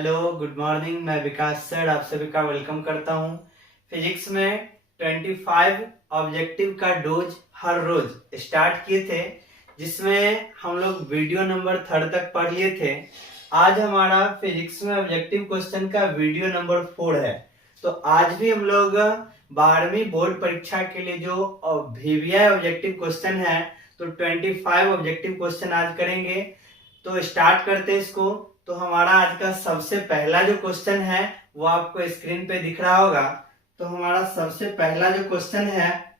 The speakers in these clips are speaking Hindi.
Hello, good morning. मैं विकास सर आप सभी का वेलकम करता हूं। फिजिक्स में 25 ऑब्जेक्टिव का डोज हर रोज स्टार्ट किए थे, जिसमें हम लोग वीडियो नंबर 3 तक पढ़ लिए थे। आज हमारा फिजिक्स में ऑब्जेक्टिव क्वेश्चन का वीडियो नंबर 4 है। तो आज भी हम लोग 12वीं बोर्ड परीक्षा के लिए जो वीवीआई ऑब्जेक्टिव क्वेश्चन है, तो 25 ऑब्जेक्टिव क्वेश्चन आज करेंगे। तो स्टार्ट करते हैं इसको। तो हमारा आज का सबसे पहला जो क्वेश्चन है वो आपको स्क्रीन पे दिख रहा होगा। तो हमारा सबसे पहला जो क्वेश्चन है,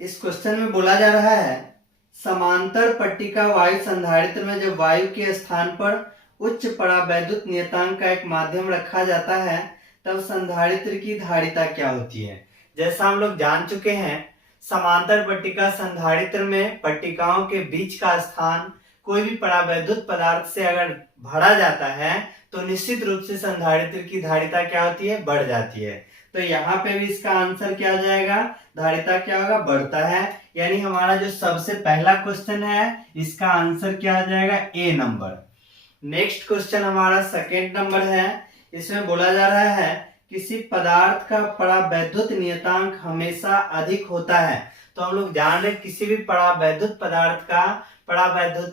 इस क्वेश्चन में बोला जा रहा है, समांतर पट्टिका वायु संधारित्र में जब वायु के स्थान पर उच्च परावैद्युत नियतांक का एक माध्यम रखा जाता है तब संधारित्र की धारिता क्या होती है। जैसा हम लोग जान चुके हैं, समांतर पट्टिका संधारित्र में पट्टिकाओं के बीच का स्थान कोई भी परावैद्युत पदार्थ से अगर भरा जाता है तो निश्चित रूप से संधारित्र की धारिता क्या होती है, बढ़ जाती है। तो यहाँ पे भी इसका आंसर क्या हो जाएगा, धारिता क्या होगा, बढ़ता है। यानी हमारा जो सबसे पहला क्वेश्चन है इसका आंसर क्या हो जाएगा, ए नंबर। नेक्स्ट क्वेश्चन हमारा सेकेंड नंबर है। इसमें बोला जा रहा है, किसी पदार्थ का परावैद्युत नियतांक हमेशा अधिक होता है। तो हम लोग जान रहे किसी भी परावैद्युत पदार्थ का परावैद्युत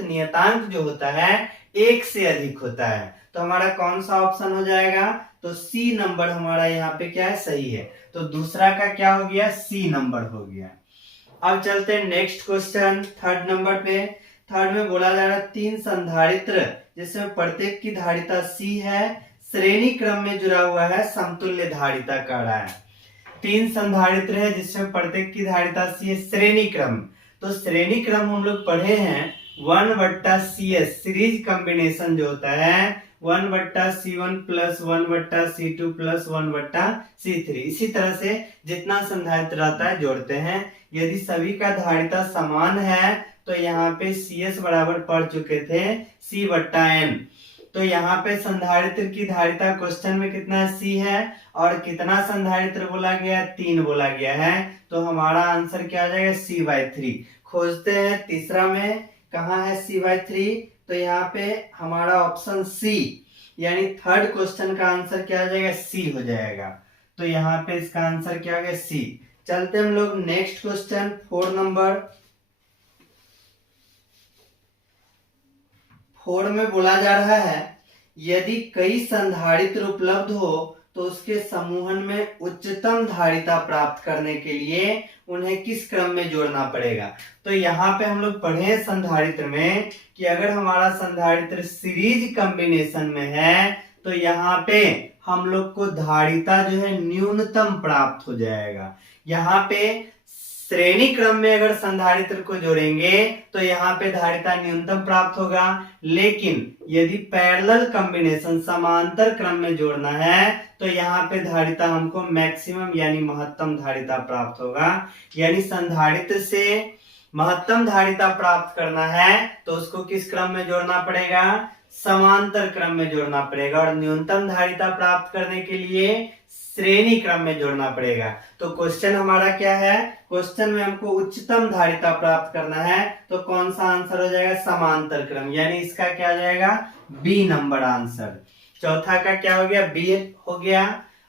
नियतांक जो होता है 1 से अधिक होता है। तो हमारा कौन सा ऑप्शन हो जाएगा, तो सी नंबर हमारा यहाँ पे क्या है, सही है। तो दूसरा का क्या हो गया, सी नंबर हो गया। अब चलते हैं नेक्स्ट क्वेश्चन थर्ड नंबर पे। थर्ड में बोला जा रहा है, 3 संधारित्र जिसमें प्रत्येक की धारिता C है, श्रेणी क्रम में जुड़ा हुआ है, समतुल्य धारिता कह रहा है। 3 संधारित्र है जिसमें प्रत्येक की धारिता C है, श्रेणी क्रम। तो श्रेणी क्रम हम लोग पढ़े हैं 1/CS सीरीज कॉम्बिनेशन जो होता है 1/C1 plus 1/C2 plus 1/C3। इसी तरह से जितना संधारित्र रहता है जोड़ते हैं। यदि सभी का धारिता समान है तो यहाँ पे CS बराबर पढ़ चुके थे C/N। तो यहाँ पे संधारित्र की धारिता क्वेश्चन में कितना C है और कितना संधारित्र बोला गया है, 3 बोला गया है। तो हमारा आंसर क्या आ जाएगा, C/3। खोजते हैं तीसरा में कहाँ है C/3। तो यहाँ पे हमारा ऑप्शन C यानी थर्ड क्वेश्चन का आंसर क्या आ जाएगा, C हो जाएगा। तो यहाँ पे इसका आंसर क्या आ गया, C। चलते हम लोग नेक्स्ट क्वेश्चन 4 नंबर। 4 में बोला जा रहा है, यदि कई संधारित्र उपलब्ध हो तो उसके समूहन में उच्चतम धारिता प्राप्त करने के लिए उन्हें किस क्रम में जोड़ना पड़ेगा। तो यहाँ पे हम लोग पढ़े संधारित्र में कि अगर हमारा संधारित्र सीरीज कॉम्बिनेशन में है तो यहाँ पे हम लोग को धारिता जो है न्यूनतम प्राप्त हो जाएगा। यहाँ पे श्रेणी क्रम में अगर संधारित्र को जोड़ेंगे तो यहाँ पे धारिता न्यूनतम प्राप्त होगा, लेकिन यदि पैरेलल कॉम्बिनेशन समांतर क्रम में जोड़ना है तो यहाँ पे धारिता हमको मैक्सिमम यानी महत्तम धारिता प्राप्त होगा। यानी संधारित्र से महत्तम धारिता प्राप्त करना है तो उसको किस क्रम में जोड़ना पड़ेगा, समांतर क्रम में जोड़ना पड़ेगा। और न्यूनतम धारिता प्राप्त करने के लिए श्रेणी क्रम में जोड़ना पड़ेगा। तो क्वेश्चन हमारा क्या है, क्वेश्चन में हमको उच्चतम धारिता प्राप्त करना है तो कौन सा आंसर हो जाएगा, समांतर क्रम। यानी इसका क्या आ जाएगा, बी नंबर आंसर। चौथा का क्या हो गया, बी हो गया।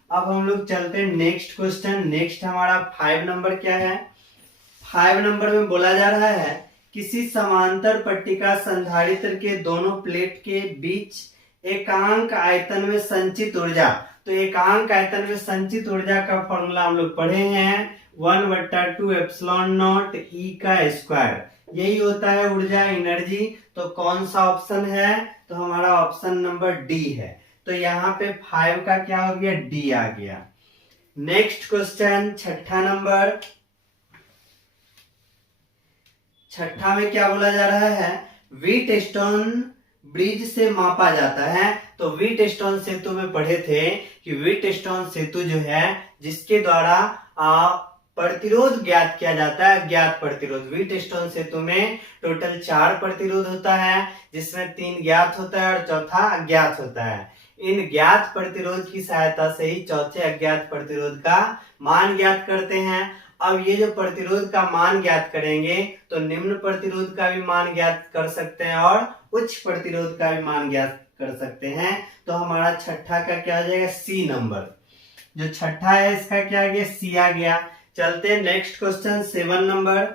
अब हम लोग चलते हैं नेक्स्ट क्वेश्चन। नेक्स्ट हमारा 5 नंबर क्या है। 5 नंबर में बोला जा रहा है, किसी समांतर पट्टिका संधारित्र के दोनों प्लेट के बीच एकांक आयतन में संचित ऊर्जा। तो एकांक आयतन में संचित ऊर्जा का फॉर्मूला हम लोग पढ़े हैं 1/2 एप्सिलॉन नॉट E का स्क्वायर। यही होता है ऊर्जा, एनर्जी। तो कौन सा ऑप्शन है, तो हमारा ऑप्शन नंबर डी है। तो यहाँ पे 5 का क्या हो गया, डी आ गया। Next question 6 number. 6 में क्या बोला जा रहा है, व्हीटस्टोन ब्रिज से मापा जाता है। तो व्हीटस्टोन सेतु में पढ़े थे कि व्हीटस्टोन सेतु जो है जिसके द्वारा प्रतिरोध ज्ञात किया जाता है, ज्ञात प्रतिरोध। व्हीटस्टोन सेतु में टोटल 4 प्रतिरोध होता है, जिसमें 3 ज्ञात होता है और चौथा अज्ञात होता है। इन ज्ञात प्रतिरोध की सहायता से ही चौथे अज्ञात प्रतिरोध का मान ज्ञात करते हैं। अब ये जो प्रतिरोध का मान ज्ञात करेंगे तो निम्न प्रतिरोध का भी मान ज्ञात कर सकते हैं और उच्च प्रतिरोध का भी मान ज्ञात कर सकते हैं। तो हमारा छठा का क्या आ जाएगा, सी नंबर। जो छठा है इसका क्या आ गया, सी आ गया। चलते हैं नेक्स्ट क्वेश्चन 7 नंबर।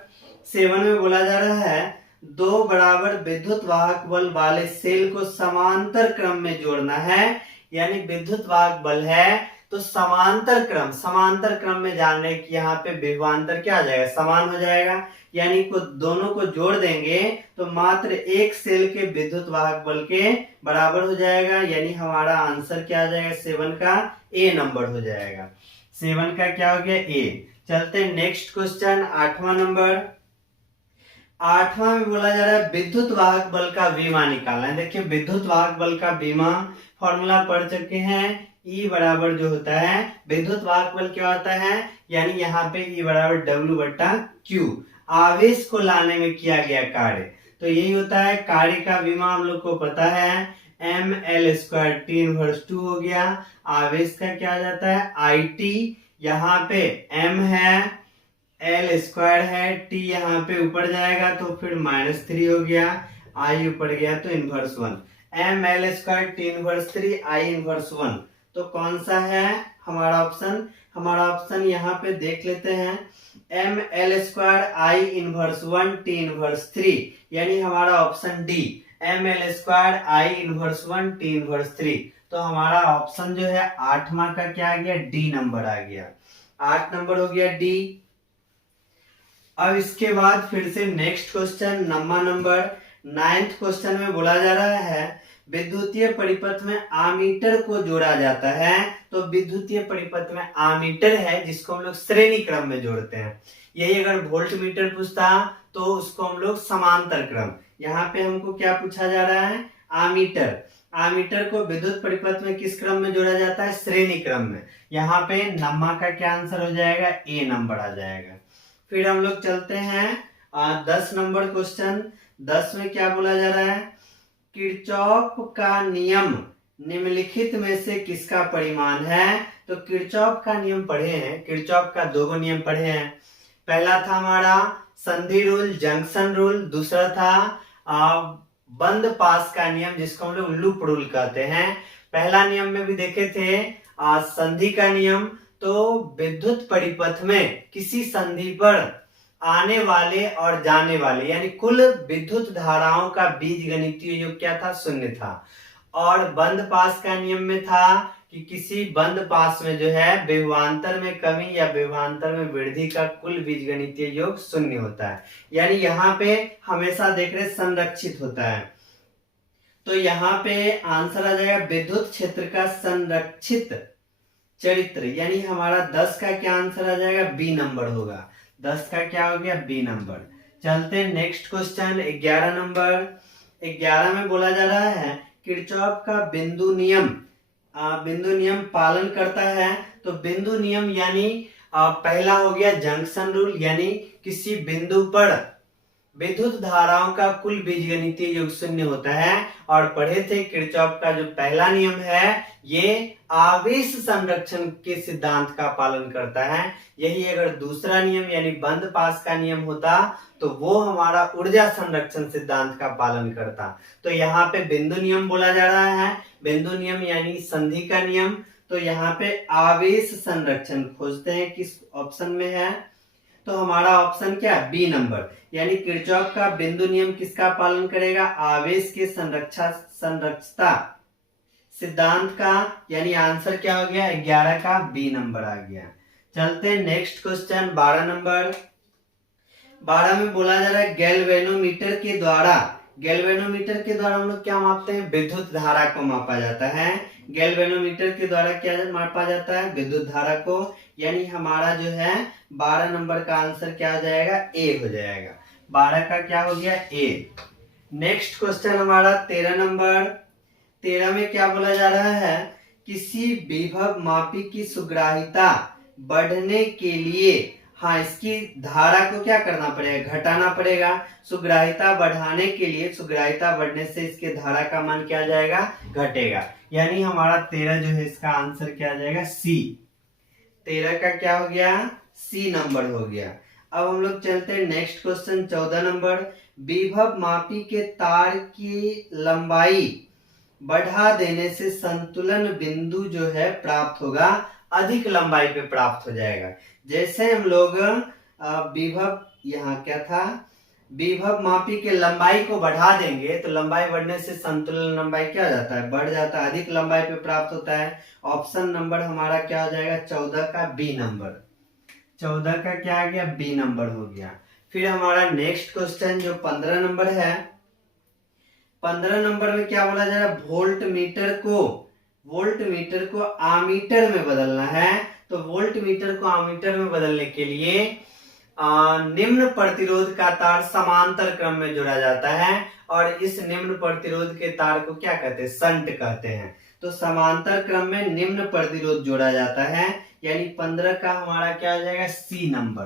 7 में बोला जा रहा है दो बराबर विद्युत वाहक बल वाले सेल को समांतर क्रम में जोड़ना है। यानी विद्युत वाहक बल है तो समांतर क्रम में जानने की यहाँ पे विभवांतर क्या आ जाएगा, समान हो जाएगा। यानी दोनों को जोड़ देंगे तो मात्र एक सेल के विद्युत वाहक बल के बराबर हो जाएगा। यानी हमारा आंसर क्या आ जाएगा, 7 का ए नंबर हो जाएगा। 7 का क्या हो गया, ए। चलते नेक्स्ट क्वेश्चन 8वां नंबर। 8वां में बोला जा रहा है विद्युत वाहक बल का विमा निकालना है। देखिए विद्युत वाहक बल का विमा फॉर्मूला पढ़ चुके हैं। E बराबर जो होता है विद्युत वाहक बल क्या होता है, यानी यहाँ पे E बराबर W/Q, आवेश को लाने में किया गया कार्य। तो यही होता है कार्य का विमा, हम लोग को पता है ml² T−2 हो गया। आवेश का क्या आ जाता है IT, यहाँ पे m है, l² है, t यहाँ पे ऊपर जाएगा तो फिर -3 हो गया, I ऊपर गया तो inverse 1, ml² T−3 I inverse 1। तो कौन सा है हमारा ऑप्शन, हमारा ऑप्शन यहाँ पे देख लेते हैं ml² I inverse 1 T inverse 3, यानी हमारा option D ml² I inverse 1 T inverse 3। तो हमारा ऑप्शन जो है 8वां का क्या आ गया, डी नंबर आ गया। 8 नंबर हो गया डी। अब इसके बाद फिर से नेक्स्ट क्वेश्चन 9वां नंबर। 9th क्वेश्चन में बोला जा रहा है विद्युतीय परिपथ में आमीटर को जोड़ा जाता है। तो विद्युतीय परिपथ में आमीटर है जिसको हम लोग श्रेणी क्रम में जोड़ते हैं। यही अगर वोल्ट मीटर पूछता तो उसको हम लोग समांतर क्रम। यहाँ पे हमको क्या पूछा जा रहा है, आमीटर। आमीटर को विद्युत परिपथ में किस क्रम में जोड़ा जाता है, श्रेणी क्रम में। यहाँ पे 9वां का क्या आंसर हो जाएगा, ए नंबर आ जाएगा। फिर हम लोग चलते हैं 10 नंबर क्वेश्चन। 10 में क्या बोला जा रहा है, किरचॉफ का नियम निम्नलिखित में से किसका परिमाण है। तो किरचॉफ का नियम पढ़े हैं, किरचॉफ का 2 नियम पढ़े हैं। पहला था हमारा संधि रूल, जंक्शन रूल। दूसरा था बंद पास का नियम जिसको हम लोग लूप रूल कहते हैं। पहला नियम में भी देखे थे संधि का नियम। तो विद्युत परिपथ में किसी संधि पर आने वाले और जाने वाले यानी कुल विद्युत धाराओं का बीजगणितीय योग क्या था, 0 था। और बंद पास का नियम में था कि किसी बंद पास में जो है विभवांतर में कमी या विभवांतर में वृद्धि का कुल बीजगणितीय योग 0 होता है। यानी यहाँ पे हमेशा देख रहे संरक्षित होता है। तो यहाँ पे आंसर आ जाएगा विद्युत क्षेत्र का संरक्षित चरित्र, यानी हमारा 10 का क्या आंसर आ जाएगा, बी नंबर होगा। 10 का क्या हो गया, बी नंबर। चलते हैं नेक्स्ट क्वेश्चन 11 नंबर। 11 में बोला जा रहा है किरचॉफ का बिंदु नियम पालन करता है। तो बिंदु नियम यानी पहला हो गया जंक्शन रूल, यानी किसी बिंदु पर विद्युत धाराओं का कुल बीजगणितीय योग 0 होता है। और पढ़े थे किरचॉफ का जो पहला नियम है ये आवेश संरक्षण के सिद्धांत का पालन करता है। यही अगर दूसरा नियम यानी बंद पास का नियम होता तो वो हमारा ऊर्जा संरक्षण सिद्धांत का पालन करता। तो यहाँ पे बिंदु नियम बोला जा रहा है, बिंदु नियम यानी संधि का नियम। तो यहाँ पे आवेश संरक्षण खोजते हैं किस ऑप्शन में है, तो हमारा ऑप्शन क्या है, बी नंबर। यानी किरचॉफ का बिंदु नियम किसका पालन करेगा, आवेश के संरक्षता सिद्धांत का। यानी आंसर क्या हो गया, 11 का बी नंबर आ गया। चलते हैं नेक्स्ट क्वेश्चन 12 नंबर। 12 में बोला जा रहा है गैल्वेनोमीटर के द्वारा हम लोग क्या मापते हैं, विद्युत धारा को मापा जाता है। गैल्वेनोमीटर के द्वारा क्या मापा जाता है, विद्युत धारा को। यानी हमारा जो है 12 नंबर का आंसर क्या हो जाएगा, ए हो जाएगा। 12 का क्या हो गया, ए। नेक्स्ट क्वेश्चन हमारा 13 नंबर। 13 में क्या बोला जा रहा है, किसी विभव मापी की सुग्राहिता बढ़ने के लिए इसकी धारा को क्या करना पड़ेगा, घटाना पड़ेगा। सुग्राहिता बढ़ाने के लिए, सुग्राहिता बढ़ने से इसके धारा का मान क्या जाएगा, घटेगा। यानी हमारा 13 जो है इसका आंसर क्या आ जाएगा, सी। 13 का क्या हो गया, सी नंबर हो गया। अब हम लोग चलते हैं नेक्स्ट क्वेश्चन 14 नंबर। विभव मापी के तार की लंबाई बढ़ा देने से संतुलन बिंदु जो है प्राप्त होगा, अधिक लंबाई पे प्राप्त हो जाएगा। जैसे हम लोग विभव, यहाँ क्या था, विभव मापी के लंबाई को बढ़ा देंगे तो लंबाई बढ़ने से संतुलन लंबाई क्या हो जाता है, बढ़ जाता है, अधिक लंबाई पे प्राप्त होता है। ऑप्शन नंबर हमारा क्या हो जाएगा, 14 का बी नंबर। 14 का क्या आ गया, बी नंबर हो गया। फिर हमारा नेक्स्ट क्वेश्चन जो 15 नंबर है, 15 नंबर में क्या बोला जा रहा है, वोल्ट मीटर को आमीटर में बदलना है। तो वोल्ट मीटर को आमीटर में बदलने के लिए निम्न प्रतिरोध का तार समांतर क्रम में जोड़ा जाता है और इस निम्न प्रतिरोध के तार को क्या कहते हैं, शंट कहते हैं। तो समांतर क्रम में निम्न प्रतिरोध जोड़ा जाता है, यानी 15 का हमारा क्या हो जाएगा, सी नंबर।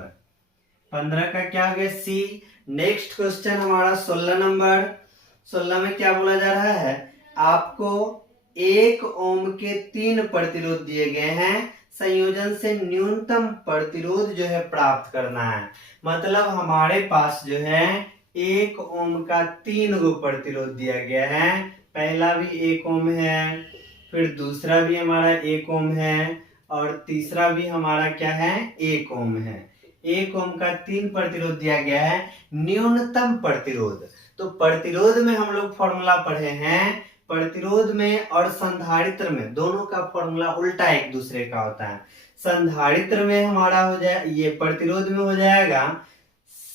15 का क्या हो गया, सी। नेक्स्ट क्वेश्चन हमारा 16 नंबर। 16 में क्या बोला जा रहा है, आपको 1 ओम के 3 प्रतिरोध दिए गए हैं, संयोजन से न्यूनतम प्रतिरोध जो है प्राप्त करना है। मतलब हमारे पास जो है 1 ओम का 3 गो प्रतिरोध दिया गया है। पहला भी 1 ओम है, फिर दूसरा भी हमारा 1 ओम है और तीसरा भी हमारा क्या है, 1 ओम है। 1 ओम का 3 प्रतिरोध दिया गया है। न्यूनतम प्रतिरोध, तो प्रतिरोध में हम लोग फॉर्मूला पढ़े हैं, प्रतिरोध में और संधारित्र में दोनों का फॉर्मूला उल्टा एक दूसरे का होता है। संधारित्र में हमारा हो जाए, ये प्रतिरोध में हो जाएगा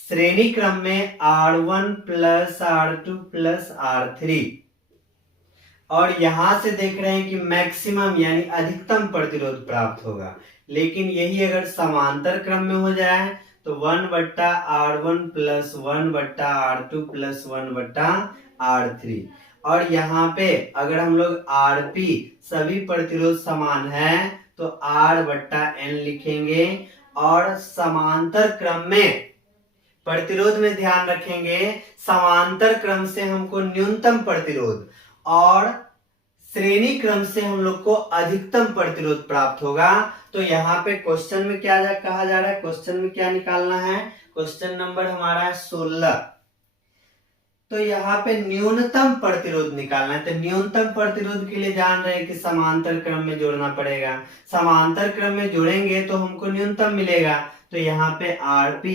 श्रेणी क्रम में R1 plus R2 plus R3, और यहां से देख रहे हैं कि मैक्सिमम यानी अधिकतम प्रतिरोध प्राप्त होगा। लेकिन यही अगर समांतर क्रम में हो जाए तो 1/R1 plus 1/R2 plus 1/R3, और यहाँ पे अगर हम लोग Rp सभी प्रतिरोध समान है तो R/N लिखेंगे, और समांतर क्रम में प्रतिरोध में ध्यान रखेंगे, समांतर क्रम से हमको न्यूनतम प्रतिरोध और श्रेणी क्रम से हम लोग को अधिकतम प्रतिरोध प्राप्त होगा। तो यहाँ पे क्वेश्चन में क्या कहा जा रहा है, क्वेश्चन में क्या निकालना है, क्वेश्चन नंबर हमारा है 16। तो यहाँ पे न्यूनतम प्रतिरोध निकालना है। तो न्यूनतम प्रतिरोध के लिए जान रहे हैं कि समांतर क्रम में जोड़ना पड़ेगा, समांतर क्रम में जोड़ेंगे तो हमको न्यूनतम मिलेगा। तो यहाँ पे Rp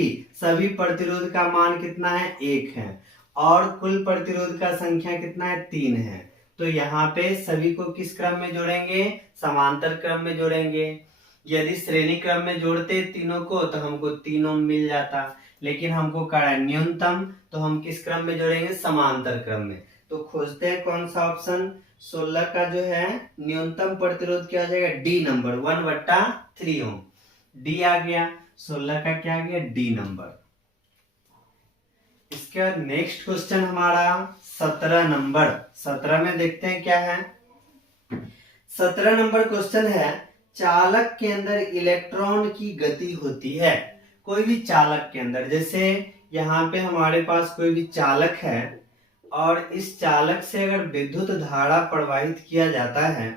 सभी प्रतिरोध का मान कितना है, 1 है, और कुल प्रतिरोध का संख्या कितना है, 3 है। तो यहाँ पे सभी को किस क्रम में जोड़ेंगे, समांतर क्रम में जोड़ेंगे। यदि श्रेणी क्रम में जोड़ते तीनों को तो हमको 3 ओम मिल जाता, लेकिन हमको करा न्यूनतम, तो हम किस क्रम में जोड़ेंगे, समांतर क्रम में। तो खोजते हैं कौन सा ऑप्शन, 16 का जो है न्यूनतम प्रतिरोध क्या हो जाएगा, डी नंबर, 1/3 ओम। डी आ गया, 16 का क्या आ गया, डी नंबर। इसके बाद नेक्स्ट क्वेश्चन हमारा 17 नंबर। 17 में देखते हैं क्या है। 17 नंबर क्वेश्चन है, चालक के अंदर इलेक्ट्रॉन की गति होती है। कोई भी चालक के अंदर, जैसे यहाँ पे हमारे पास कोई भी चालक है और इस चालक से अगर विद्युत धारा प्रवाहित किया जाता है,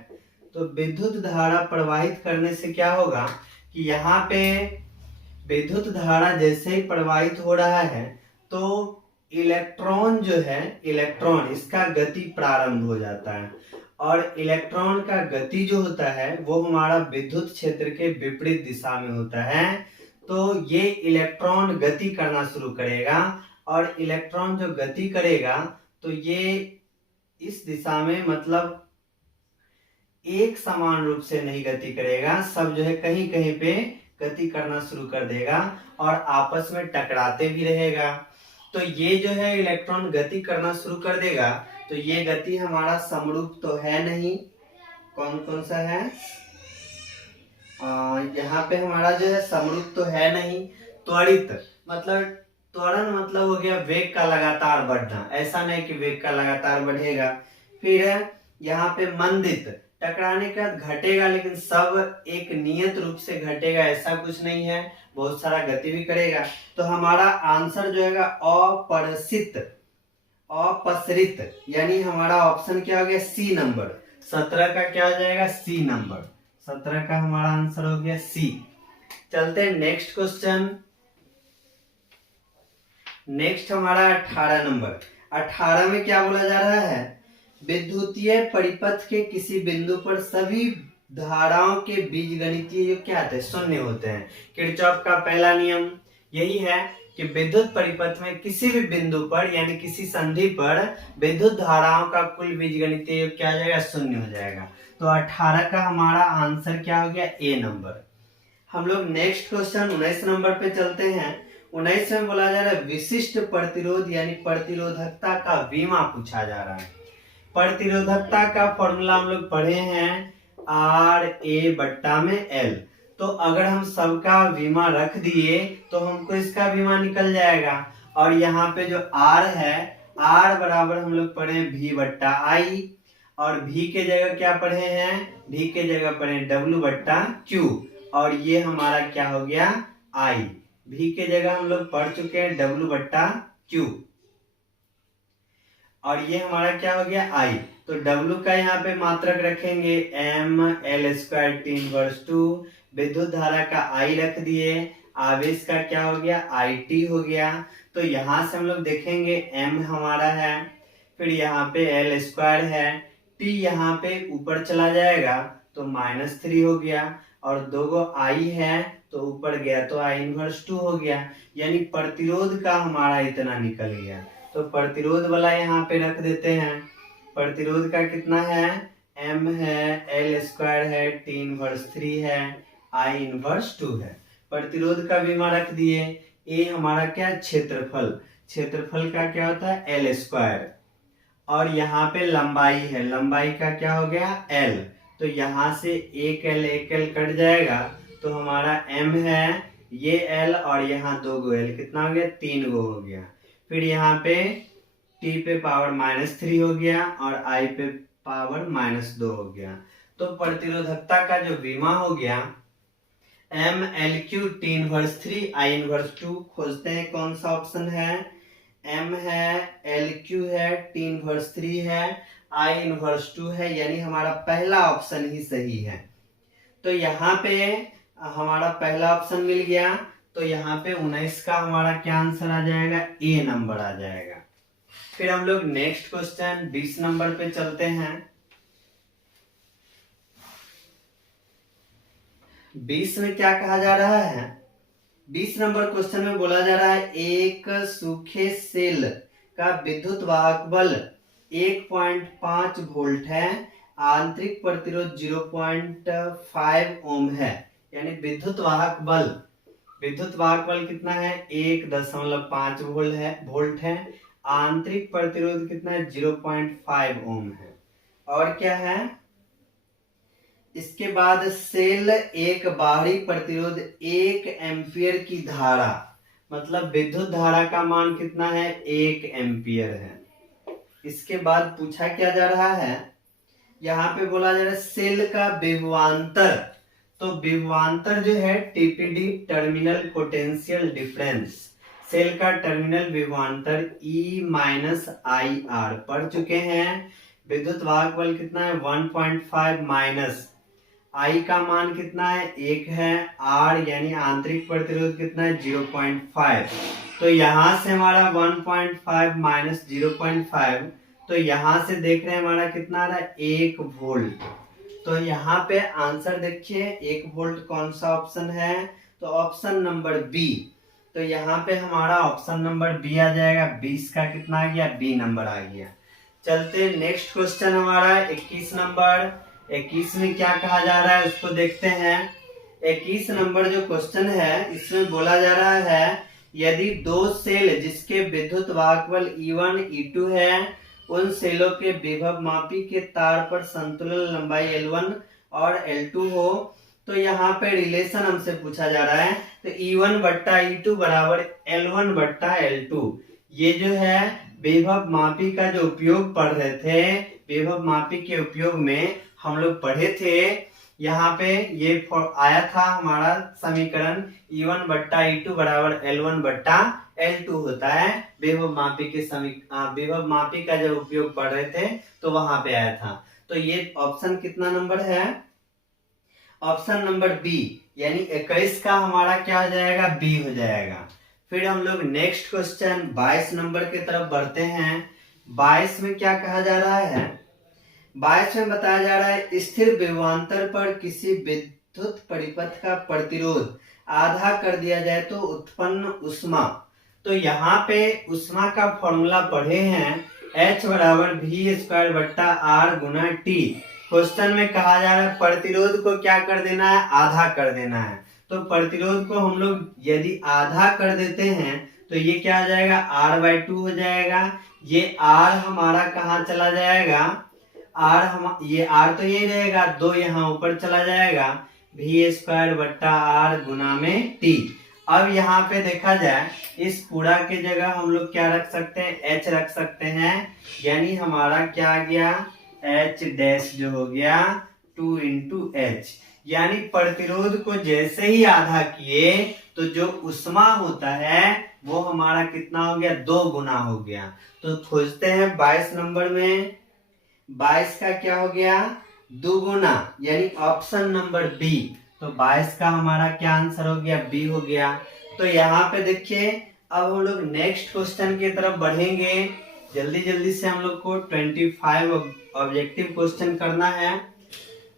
तो विद्युत धारा प्रवाहित करने से क्या होगा कि यहाँ पे विद्युत धारा जैसे ही प्रवाहित हो रहा है तो इलेक्ट्रॉन जो है, इलेक्ट्रॉन इसका गति प्रारंभ हो जाता है, और इलेक्ट्रॉन का गति जो होता है वो हमारा विद्युत क्षेत्र के विपरीत दिशा में होता है। तो ये इलेक्ट्रॉन गति करना शुरू करेगा, और इलेक्ट्रॉन जो गति करेगा तो ये इस दिशा में मतलब एक समान रूप से नहीं गति करेगा, सब जो है कहीं कहीं पे गति करना शुरू कर देगा और आपस में टकराते भी रहेगा। तो ये जो है इलेक्ट्रॉन गति करना शुरू कर देगा, तो ये गति हमारा समरूप तो है नहीं। कौन कौन सा है, यहाँ पे हमारा जो है समरूप तो है नहीं। त्वरित मतलब, त्वरण मतलब हो गया वेग का लगातार बढ़ना, ऐसा नहीं कि वेग का लगातार बढ़ेगा। फिर यहाँ पे मंदित, टकराने के बाद घटेगा लेकिन सब एक नियत रूप से घटेगा, ऐसा कुछ नहीं है, बहुत सारा गति भी करेगा। तो हमारा आंसर जो है अपसरित, अपसरित, यानी हमारा ऑप्शन क्या हो गया, सी नंबर। 17 का क्या हो जाएगा, सी नंबर। 17 का हमारा आंसर हो गया सी। चलते हैं नेक्स्ट क्वेश्चन। नेक्स्ट हमारा 18 नंबर। 18 में क्या बोला जा रहा है, विद्युतीय परिपथ के किसी बिंदु पर सभी धाराओं के बीजगणितीय योग क्या आते हैं, शून्य होते हैं। किरचॉफ का पहला नियम यही है कि विद्युत परिपथ में किसी भी बिंदु पर यानी किसी संधि पर विद्युत धाराओं का कुल बीजगणितीय योग क्या हो जाएगा, शून्य हो जाएगा। तो 18 का हमारा आंसर क्या हो गया, ए नंबर। हम लोग नेक्स्ट क्वेश्चन 19 नंबर पे चलते हैं। 19 में बोला जा रहा है विशिष्ट प्रतिरोध यानी प्रतिरोधकता का विमा पूछा जा रहा है। प्रतिरोधकता का फॉर्मूला हम लोग पढ़े हैं RA/L। तो अगर हम सबका विमा रख दिए तो हमको इसका विमा निकल जाएगा। और यहाँ पे जो R है, R बराबर हम लोग पढ़े V/I, और V के जगह क्या पढ़े हैं, V के जगह पढ़े W/Q, और ये हमारा क्या हो गया, I। V के जगह हम लोग पढ़ चुके हैं W/Q, और ये हमारा क्या हो गया, I। तो W का यहाँ पे मात्रक रखेंगे mL² T−2, विद्युत धारा का I रख दिए, आवेश का क्या हो गया, IT हो गया। तो यहाँ से हम लोग देखेंगे M हमारा है, फिर यहाँ पे L² है, T यहाँ पे ऊपर चला जाएगा तो -3 हो गया, और 2 I है तो ऊपर गया तो I−2 हो गया, यानी प्रतिरोध का हमारा इतना निकल गया। तो प्रतिरोध वाला यहाँ पे रख देते हैं। प्रतिरोध का कितना है, M है, L² है, T−3 है, I−2 है। प्रतिरोध का विमा रख दिए। ए हमारा क्या, क्षेत्रफल, क्षेत्रफल का क्या होता है L², और यहाँ पे लंबाई है, लंबाई का क्या हो गया L। तो यहाँ से एक L कट जाएगा तो हमारा M है, ये L और यहाँ 2 L, कितना हो गया, 3 हो गया। फिर यहाँ पे T पे पावर -3 हो गया और I पे पावर -2 हो गया। तो प्रतिरोधकता का जो विमा हो गया MLQ T−3 I−2, खोजते हैं कौन सा ऑप्शन है, M है, LQ है, T−3 है, I−2 है, यानी हमारा पहला ऑप्शन ही सही है। तो यहाँ पे हमारा पहला ऑप्शन मिल गया। तो यहाँ पे 19 का हमारा क्या आंसर आ जाएगा, ए नंबर आ जाएगा। फिर हम लोग नेक्स्ट क्वेश्चन 20 नंबर पे चलते हैं। 20 में क्या कहा जा रहा है, 20 नंबर क्वेश्चन में बोला जा रहा है एक सूखे सेल का विद्युत वाहक बल 1.5 वोल्ट है, आंतरिक प्रतिरोध 0.5 ओम है। यानी विद्युत वाहक बल कितना है, 1.5 वोल्ट है, आंतरिक प्रतिरोध कितना है, 0.5 ओम है। और क्या है, इसके बाद सेल एक बाहरी प्रतिरोध 1 एम्पियर की धारा, मतलब विद्युत धारा का मान कितना है, 1 एम्पियर है। इसके बाद पूछा क्या जा रहा है, यहाँ पे बोला जा रहा है सेल का विभवांतर। तो विभवांतर जो है TPD, terminal potential difference, cell का टर्मिनल विभवांतर E-IR पढ़ चुके हैं। विद्युत वाहक बल कितना है, 1.5 माइनस I का मान कितना है, 1 है, R यानी आंतरिक प्रतिरोध कितना है, 0.5। तो यहाँ से हमारा 1.5 माइनस 0.5, तो यहाँ से देख रहे हैं हमारा कितना आ रहा है, 1 वोल्ट। तो यहाँ पे आंसर देखिए 1 वोल्ट कौन सा ऑप्शन है, तो ऑप्शन नंबर बी। तो यहाँ पे हमारा ऑप्शन नंबर बी आ जाएगा। 20 का कितना आ गया, बी नंबर आ गया। चलते नेक्स्ट क्वेश्चन हमारा 21 नंबर। 21 में क्या कहा जा रहा है उसको देखते हैं। 21 नंबर जो क्वेश्चन है इसमें बोला जा रहा है यदि 2 सेल जिसके विद्युत वाहक बल E1 E2 है, उन सेलों के विभव मापी के तार पर संतुलन लंबाई L1 और L2 हो, तो यहाँ पे रिलेशन हमसे पूछा जा रहा है। तो E1/E2 बराबर L1/L2। ये जो है विभव मापी का जो उपयोग पढ़ रहे थे, विभव मापी के उपयोग में हम लोग पढ़े थे, यहाँ पे ये आया था हमारा समीकरण E1/E2 बराबर L1/L2 होता है। विभव मापी का जब उपयोग पढ़ रहे थे तो वहां पे आया था। तो ये ऑप्शन कितना नंबर है, ऑप्शन नंबर बी यानी 21 का हमारा क्या हो जाएगा, बी हो जाएगा। फिर हम लोग नेक्स्ट क्वेश्चन 22 नंबर की तरफ बढ़ते हैं। 22 में क्या कहा जा रहा है, 22 में बताया जा रहा है स्थिर विभवांतर पर किसी विद्युत परिपथ का प्रतिरोध आधा कर दिया जाए तो उत्पन्न ऊष्मा। तो यहाँ पे ऊष्मा का फॉर्मूला पढ़े हैं, H बराबर वी स्क्वायर बट्टा आर गुना टी। क्वेश्चन में कहा जा रहा है प्रतिरोध को क्या कर देना है, आधा कर देना है। तो प्रतिरोध को हम लोग यदि आधा कर देते हैं तो ये क्या हो जाएगा, R/2 हो जाएगा। ये R हमारा कहाँ चला जाएगा, ये R तो यही रहेगा, 2 यहाँ ऊपर चला जाएगा, वी स्क्वायर बट्टा आर गुना में टी। अब यहाँ पे देखा जाए इस पूरा के जगह हम लोग क्या रख सकते हैं, H रख सकते हैं। यानी हमारा क्या आ गया, H डैश जो हो गया 2 इंटू एच। यानी प्रतिरोध को जैसे ही आधा किए तो जो ऊष्मा होता है वो हमारा कितना हो गया, 2 गुना हो गया। तो खोजते हैं 22 नंबर में, 22 का क्या हो गया, 2 गुना, यानी ऑप्शन नंबर बी। तो 22 का हमारा क्या आंसर हो गया, बी हो गया। तो यहाँ पे देखिए अब हम लोग नेक्स्ट क्वेश्चन की तरफ बढ़ेंगे। जल्दी जल्दी से हम लोग को 25 ऑब्जेक्टिव क्वेश्चन करना है।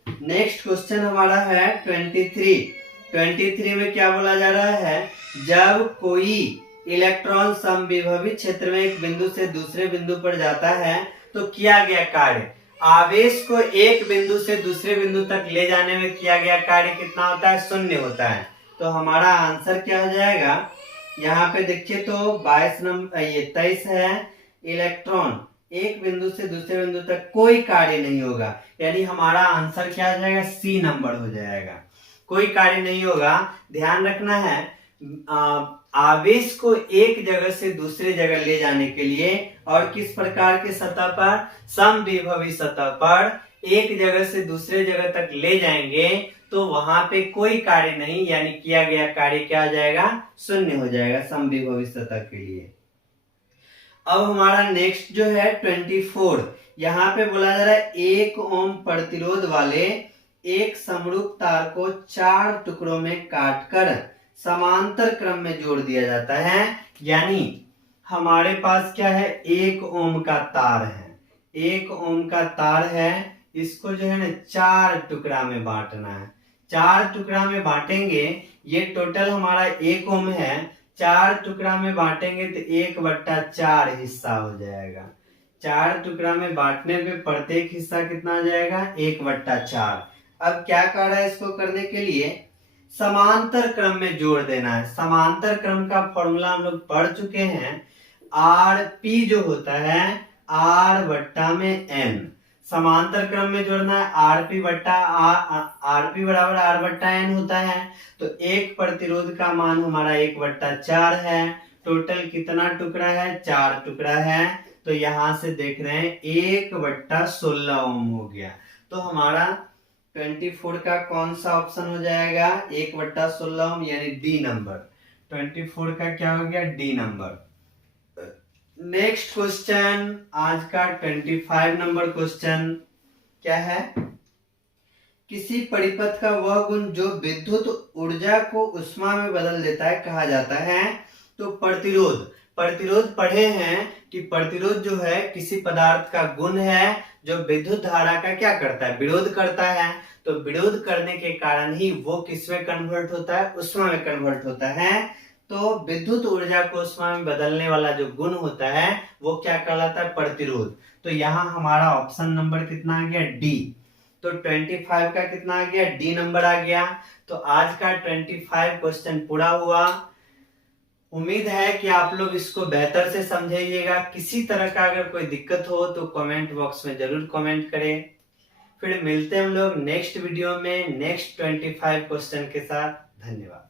नेक्स्ट क्वेश्चन हमारा है 23 में क्या बोला जा रहा है, जब कोई इलेक्ट्रॉन समविभवी क्षेत्र में एक बिंदु से दूसरे बिंदु पर जाता है तो किया गया कार्य, आवेश को एक बिंदु से दूसरे बिंदु तक ले जाने में किया गया कार्य कितना होता है, 0 होता है। तो हमारा आंसर क्या हो जाएगा, यहाँ पे देखिए तो 22 नंबर, ये 23 है, इलेक्ट्रॉन एक बिंदु से दूसरे बिंदु तक कोई कार्य नहीं होगा, यानी हमारा आंसर क्या हो जाएगा, सी नंबर हो जाएगा। कोई कार्य नहीं होगा। ध्यान रखना है आवेश को एक जगह से दूसरे जगह ले जाने के लिए और किस प्रकार के सतह पर, समविभवी सतह पर एक जगह से दूसरे जगह तक ले जाएंगे तो वहां पे कोई कार्य नहीं, यानी किया गया कार्य क्या हो जाएगा, 0 हो जाएगा समविभवी सतह के लिए। अब हमारा नेक्स्ट जो है 24, यहाँ पे बोला जा रहा है 1 ओम प्रतिरोध वाले एक समरूप तार को 4 टुकड़ों में काटकर समांतर क्रम में जोड़ दिया जाता है। यानी हमारे पास क्या है, 1 ओम का तार है, 1 ओम का तार है, इसको जो है ना 4 टुकड़ा में बांटना है। 4 टुकड़ा में बांटेंगे, ये टोटल हमारा 1 ओम है, 4 टुकड़ा में बांटेंगे तो 1/4 हिस्सा हो जाएगा। 4 टुकड़ा में बांटने पे प्रत्येक हिस्सा कितना आ जाएगा, 1/4। अब क्या कर रहा है, इसको करने के लिए समांतर क्रम में जोड़ देना है। समांतर क्रम का फॉर्मूला हम लोग पढ़ चुके हैं, Rp जो होता है R/n। समांतर क्रम में जोड़ना है, Rp बराबर R/n होता है। तो एक प्रतिरोध का मान हमारा 1/4 है। टोटल कितना टुकड़ा है, 4 टुकड़ा है। तो यहां से देख रहे हैं 1/16 ओम हो गया। तो हमारा 24 का कौन सा ऑप्शन हो जाएगा, 1/16 ओम, यानी डी नंबर। 24 का क्या हो गया, डी नंबर। नेक्स्ट क्वेश्चन आज का 25 नंबर क्वेश्चन क्या है, किसी परिपथ का वह गुण जो विद्युत ऊर्जा को ऊष्मा में बदल देता है कहा जाता है। तो प्रतिरोध पढ़े हैं कि प्रतिरोध जो है किसी पदार्थ का गुण है जो विद्युत धारा का क्या करता है, विरोध करता है। तो विरोध करने के कारण ही वो किसमें कन्वर्ट होता है, ऊष्मा में कन्वर्ट होता है। तो विद्युत ऊर्जा को ऊष्मा में बदलने वाला जो गुण होता है वो क्या कहलाता है, प्रतिरोध। तो यहाँ हमारा ऑप्शन नंबर कितना आ गया, डी। तो 25 का कितना आ गया, डी नंबर आ गया। तो आज का 25 क्वेश्चन पूरा हुआ। उम्मीद है कि आप लोग इसको बेहतर से समझिएगा। किसी तरह का अगर कोई दिक्कत हो तो कमेंट बॉक्स में जरूर कमेंट करें। फिर मिलते हैं हम लोग नेक्स्ट वीडियो में नेक्स्ट 25 क्वेश्चन के साथ। धन्यवाद।